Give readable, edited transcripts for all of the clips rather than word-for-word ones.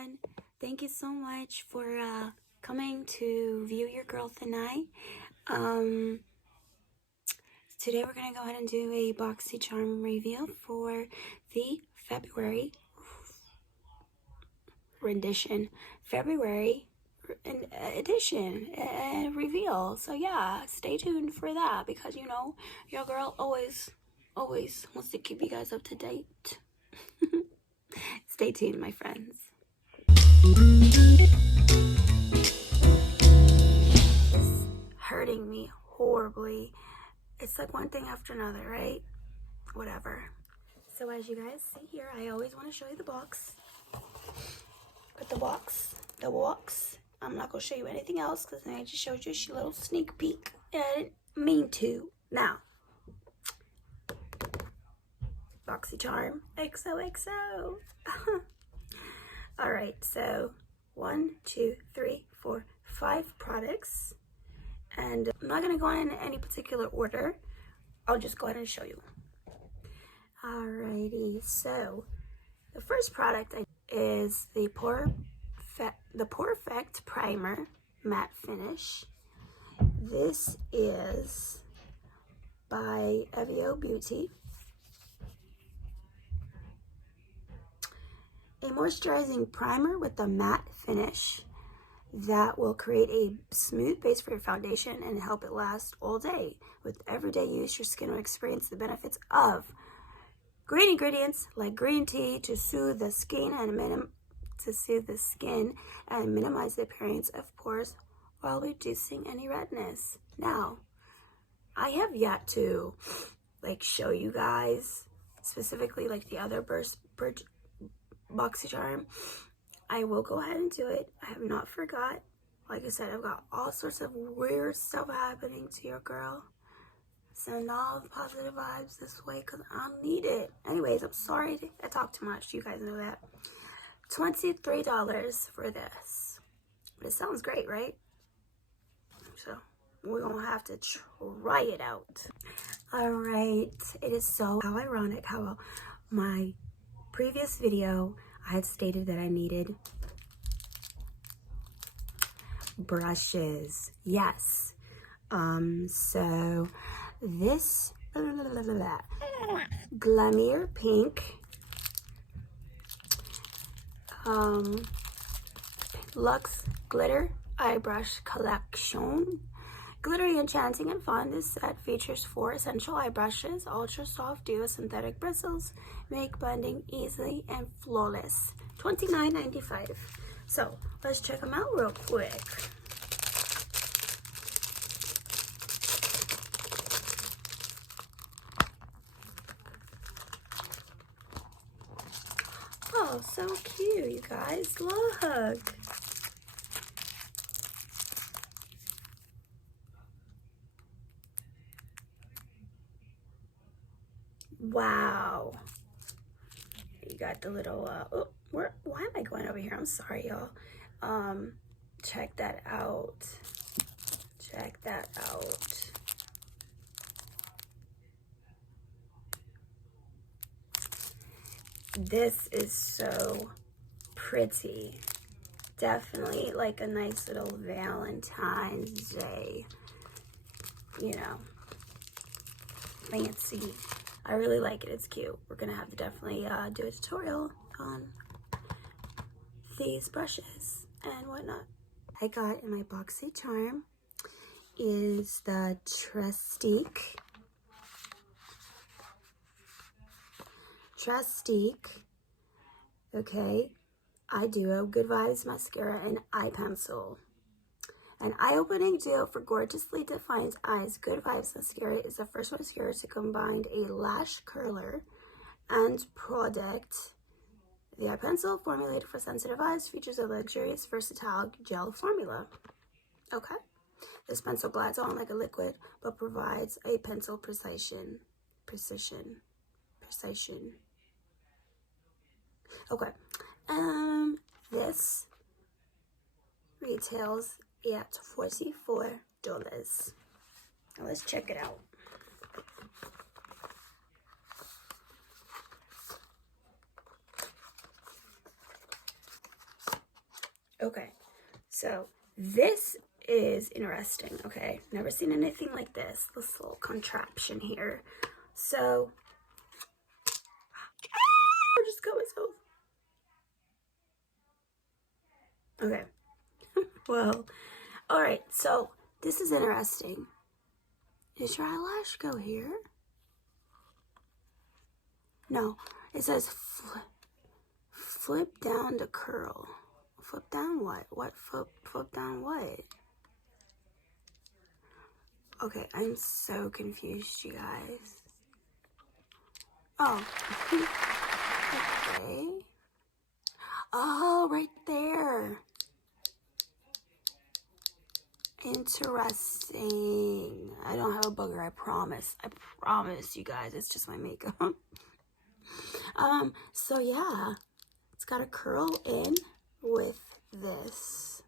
everyone. Thank you so much for coming to view your girl Thanai. Today we're going to go ahead and do a BoxyCharm reveal for the February edition reveal. So yeah, stay tuned for that because you know your girl always wants to keep you guys up to date. Stay tuned, my friends. It's hurting me horribly. It's like one thing after another, right? Whatever. So as you guys see here, I always want to show you the box. But the box, I'm not going to show you anything else because I just showed you a little sneak peek. And I didn't mean to. Now, BoxyCharm XOXO. Alright, so 1, 2, 3, 4, 5 products. And I'm not going to go in any particular order. I'll just go ahead and show you. Alrighty, so the first product is the Pore Effect Primer Matte Finish. This is by Evio Beauty. A moisturizing primer with a matte finish that will create a smooth base for your foundation and help it last all day. With everyday use, your skin will experience the benefits of green ingredients like green tea to soothe the skin and minimize the appearance of pores while reducing any redness. Now, I have yet to show you guys specifically the other BoxyCharm. I will go ahead and do it. I have not forgot. Like I said, I've got all sorts of weird stuff happening to your girl. Send all the positive vibes this way because I need it. Anyways, I'm sorry I talk too much. You guys know that. $23 for this. But it sounds great, right? So we're going to have to try it out. Alright. It is so ironic how my previous video I had stated that I needed brushes. Yes. So this Glamour Pink Luxe Glitter Eye Brush Collection. Glittery, enchanting, and fun, this set features 4 essential eye brushes, ultra soft duo-synthetic bristles, make blending easy and flawless. $29.95. So let's check them out real quick. Oh, so cute, you guys. Look. Wow. You got the little why am I going over here? I'm sorry, y'all. Check that out. Check that out. This is so pretty. Definitely like a nice little Valentine's Day, you know, fancy. I really like it. It's cute. We're gonna have to definitely do a tutorial on these brushes and whatnot. I got in my BoxyCharm is the Trustique. Okay, Eye Duo Good Vibes Mascara and Eye Pencil. An eye-opening duo for gorgeously defined eyes, Good Vibes Mascara is the first mascara to combine a lash curler and product. The eye pencil, formulated for sensitive eyes, features a luxurious, versatile gel formula. Okay. This pencil glides on like a liquid, but provides a pencil precision. Okay. This retails at $44. Now let's check it out. Okay, so this is interesting, okay? Never seen anything like this little contraption here. So, I just cut myself. Okay, well, all right, so this is interesting. Does your eyelash go here? No, it says flip down to curl. Flip down what? What flip down what? Okay, I'm so confused, you guys. Oh. Okay. Oh, right there. Interesting. I don't have a booger, I promise. I promise you guys, it's just my makeup. So yeah, it's got a curl in with this.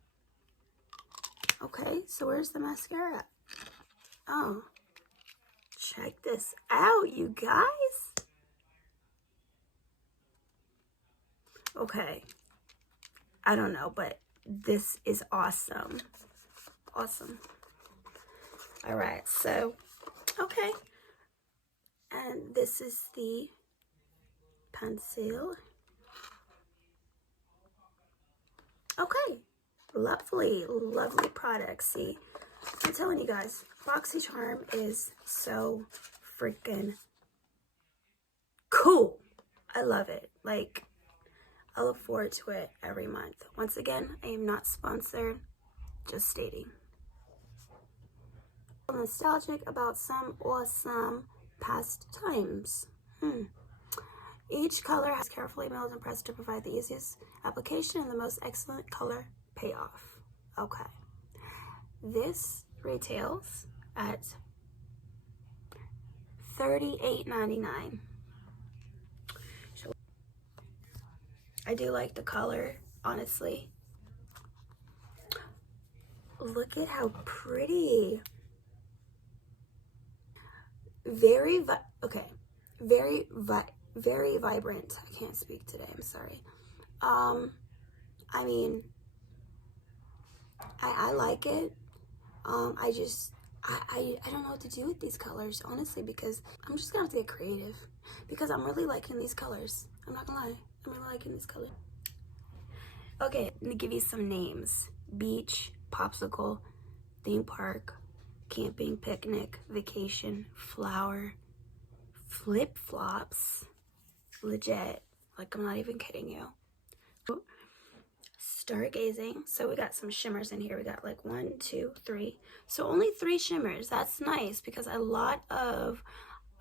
Okay, so where's the mascara? Oh, check this out, you guys. Okay, I don't know, but this is awesome. Awesome. All right, so, okay. And this is the pencil. Okay, lovely, lovely product. See, I'm telling you guys, BoxyCharm is so freaking cool. I love it. Like, I look forward to it every month. Once again, I am not sponsored, just stating. Nostalgic about some awesome past times. Each color has carefully milled and pressed to provide the easiest application and the most excellent color payoff. Okay. This retails at $38.99. I do like the color, honestly. Look at how pretty. Very vibrant. I can't speak today, I'm sorry. I mean, I like it. I don't know what to do with these colors, honestly, because I'm just gonna have to get creative, because I'm really liking these colors. I'm not gonna lie, I'm really liking these colors. Okay, I'm gonna give you some names: beach, popsicle, theme park, camping, picnic, vacation, flower, flip-flops, legit, like I'm not even kidding you. Stargazing. So we got some shimmers in here. We got like 1, 2, 3. So only 3 shimmers. That's nice, because a lot of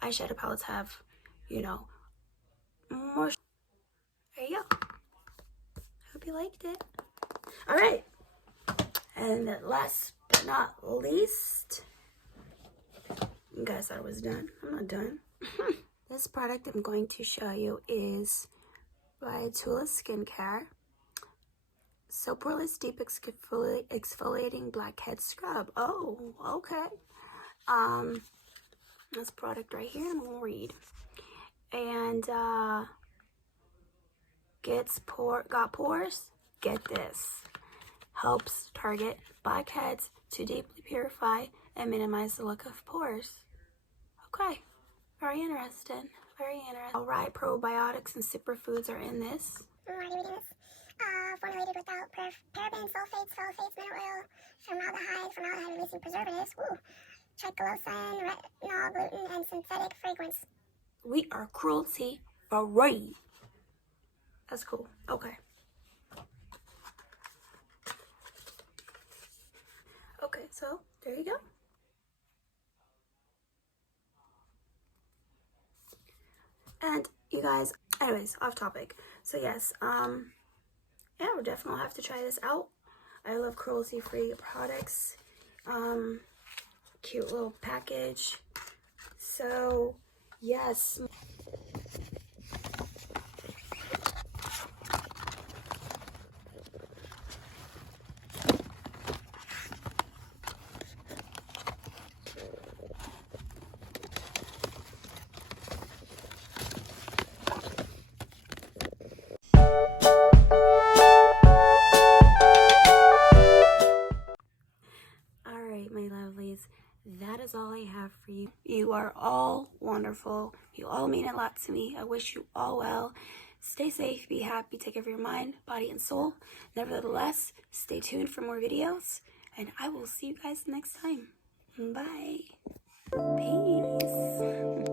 eyeshadow palettes have, you know, more. There you go. Hope you liked it. All right. And last but not least, you guys thought I was done. I'm not done. This product I'm going to show you is by Tula Skincare. Soapless Deep Exfoliating Blackhead Scrub. Oh, okay. This product right here, I'm gonna read. And got pores? Get this. Helps target blackheads to deeply purify and minimize the look of pores. Okay, very interesting. Very interesting. All right, probiotics and superfoods are in this. I'm already reading this. Formulated without parabens, sulfates, mineral oil, formaldehyde releasing preservatives, triclosan, retinol, gluten, and synthetic fragrance. We are cruelty free. That's cool. Okay. Okay, so there you go. And you guys, anyways, off topic. So yes, yeah, we'll definitely have to try this out. I love cruelty-free products. Cute little package. So yes. that is all I have for you. You are all wonderful. You all mean a lot to me. I wish you all well. Stay safe, be happy, take care of your mind, body, and soul. Nevertheless, stay tuned for more videos, and I will see you guys next time. Bye. Peace.